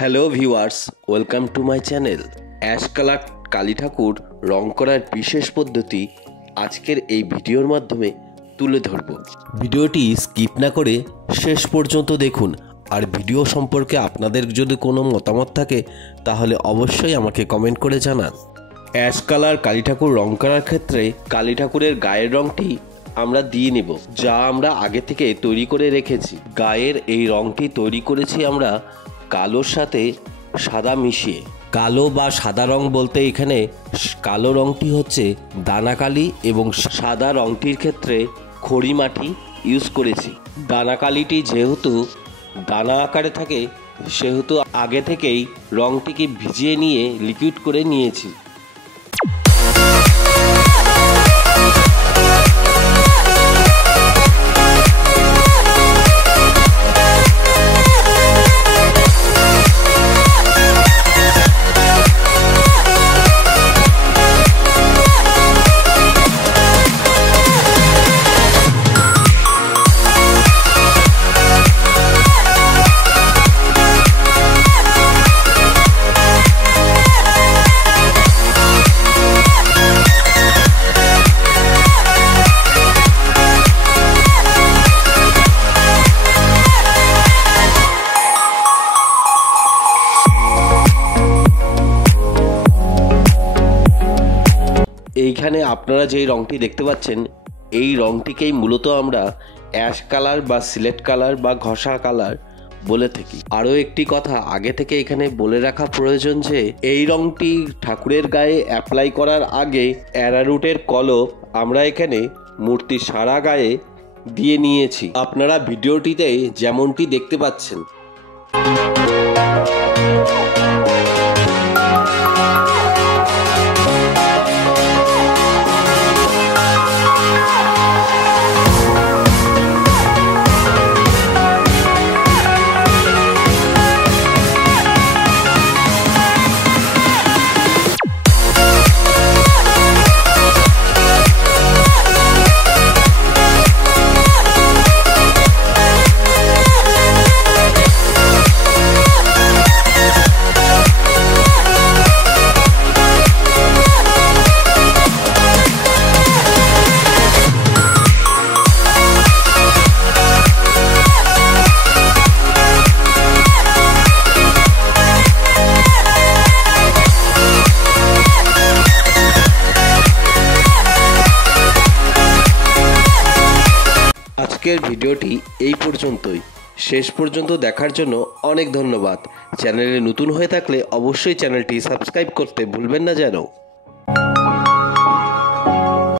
Hello viewers, welcome to my channel. Ash colour Kali ঠাকুর রং করার বিশেষ পদ্ধতি আজকের এই ভিডিওর মাধ্যমে তুলে ধরব। ভিডিওটি স্কিপ না করে শেষ পর্যন্ত দেখুন। আর ভিডিও সম্পর্কে আপনাদের যদি কোনো মতামত থাকে তাহলে অবশ্যই আমাকে কমেন্ট করে জানান। অ্যাশ কালার কালী ঠাকুর রং করার ক্ষেত্রে কালী ঠাকুরের গায়ের রংটি আমরা দিয়ে নেব, যা আমরা আগে থেকে তৈরি করে রেখেছি। গায়ের এই রংটি তৈরি করেছি আমরা কালোর সাথে সাদা মিশিয়ে। কালো বা সাদা রং বলতে এখানে কালো রংটি হচ্ছে দানাকালি এবং সাদা রংটির ক্ষেত্রে খড়ি মাটি ইউজ করেছি। দানাকালিটি যেহেতু দানা আকারে থাকে সেহেতু আগে থেকেই রংটিকে ভিজিয়ে নিয়ে লিকুইড করে নিয়েছি। এইখানে আপনারা যেই রংটি দেখতে পাচ্ছেন এই রংটিকেই মূলত আমরা অ্যাশ কালার বা সিলেট কালার বা ঘষা কালার বলে থাকি। আরও একটি কথা আগে থেকে এখানে বলে রাখা প্রয়োজন যে এই রংটি ঠাকুরের গায়ে অ্যাপ্লাই করার আগে অ্যারারুটের কলপ আমরা এখানে মূর্তির সারা গায়ে দিয়ে নিয়েছি। আপনারা ভিডিওটিতে যেমনটি দেখতে পাচ্ছেন। আজকের ভিডিওটি এই পর্যন্তই। শেষ পর্যন্ত দেখার জন্য অনেক ধন্যবাদ। চ্যানেলে নতুন হয়ে থাকলে অবশ্যই চ্যানেলটি সাবস্ক্রাইব করতে ভুলবেন না যেন।